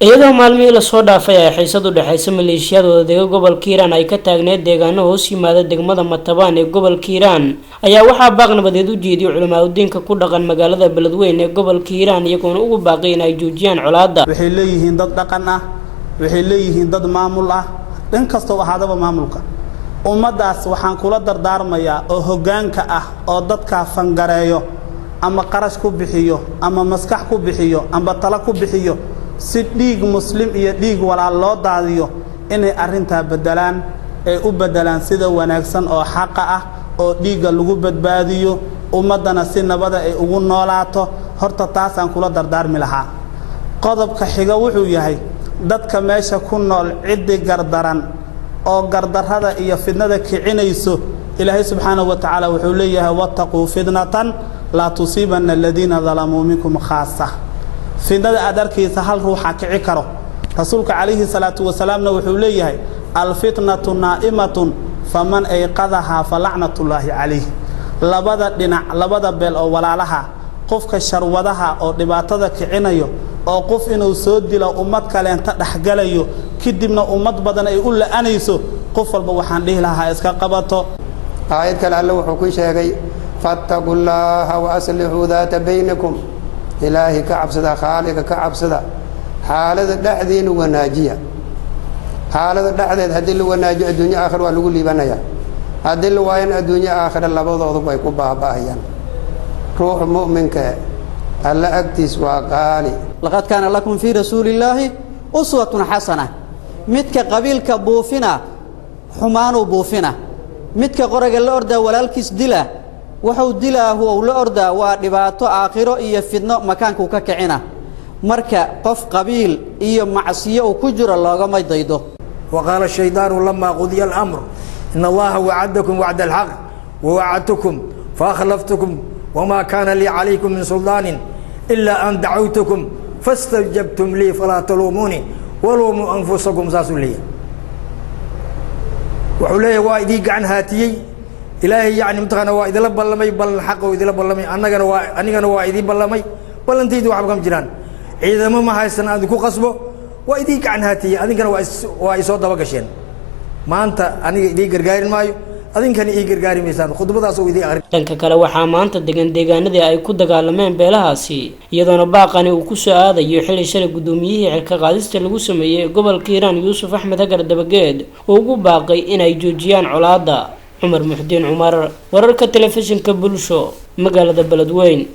iyadoo maalmihii la soo dhaafay ay xiisad u dhaxaysa maleeshiyadooda deegaanka gobolka Hiiraan ay ka taagneed deegaano hoos yimaada degmada Matabaan ee gobolka Hiiraan ayaa waxaa baaq nabadeed u jeediyay culimada ku dhaqan magaalada Beledweyne ee gobolka Hiiraan iyagoona ugu baaqay in ay joojiyaan colaadda. waxay leeyihiin dad dhaqan ah, waxay leeyihiin dad maamul ah, dhan kasta oo ahaadaba maamulka ummadaas waxaan kula dardaarmayaa oo hoggaanka ah oo dadka fangareeyo ama qarash ku bixiyo ama maskax ku bixiyo ama tala ku bixiyo si dhiig muslim iyo dhiig walaal loo daadiyo inay arinta bedelaan ee u bedelaan sida wanaagsan oo xaq ah oo dhiiga lagu badbaadiyo ummadana si nabada ay ugu noolaato horta taas aan kula dardaarmi lahaa. qodobka xiga wuxuu yahay dadka meesha ku nool cidi gardaran oo gardarrada iyo fidnada kicinayso ilaahay subxaanahu wa ta'ala wuxuu leeyahay wattaquu fitnatan la tusibanna alladina zalamu minkum khaassa. fidnada aad arkaysa hal ruuxa kici karo rasuulka calayhi salaatu wasalaamna wuxuu leeyahay alfitnatu naa'imatun faman ayqadaha fala'natullahi calayhi. labada dhinac labada beel oo walaalaha qofka sharwadaha oo dhibaatada kicinayo oo qof inuu soo dilo ummad kale inta dhaxgalayo kadibna ummad badan ay u la'anayso qof walba waxaan dhihi lahaa iska qabato. aayad kale alla wuxuu ku sheegay fattaqullaha wa aslihu dhaata baynakum ilaahi ka cabsada khaaliqa ka cabsada xaalada dhaxdeena wanaajiya xaalada dhaxdeed hadii la wanaajiyo adduunyo aakhir waa lagu liibanaya hadii la waayana adduunyo aakhir labadoodu way ku baaba'ayaan. ruux mu'minka alla agtiis waa qaali. laqad kaana lakum fi rasuulillahi uswatun hasana midka qabiilka buufina xumaanu buufina midka qoraga la orda walaalkiis dila wuxuu dilaa huwa la orda waa dhibaato aakhiro iyo fidno makaanku ka kicina marka qof qabiil iyo macsiyo uu ku jiro looga maydaydo. وقال الشيطان لما قضي الأمر إن الله وعدكم وعد الحق ووعدتكم فأخلفتكم وما كان لي عليكم من سلطان إلا أن دعوتكم فاستجبتم لي فلا تلوموني ولوموا أنفسكم ساسوليا. وحوليه وايدي عن هاتيي إلهي يعني متقنا وايد لا بلمي بل الحق وايد لا بلمي أنا وايدي بلمي بل أنتي دو عبكم جيران إذا ما هاي السنة عندكوا قصبه وايدي عن هاتيي أنا كنا وايسود دبقشين ما أنت أنا دي غرغير مايو adinkan ii gargaari meesaan khudbadaas oo idii aqri. dhanka kale waxaa maanta deegaanadii ay ku dagaalameen beelahaasi iyadoona baaqani uu ku soo aadayo xilli shalay gudoomiyihii xilka qaadista lagu sameeyay gobolka Hiiraan Yuusuf Axmed Hagar Dabageed oo ugu baaqay in ay joojiyaan colaadda. Cumar Muxdiin Cumar wararka telefishinka Bulsho magaalada Beledweyne.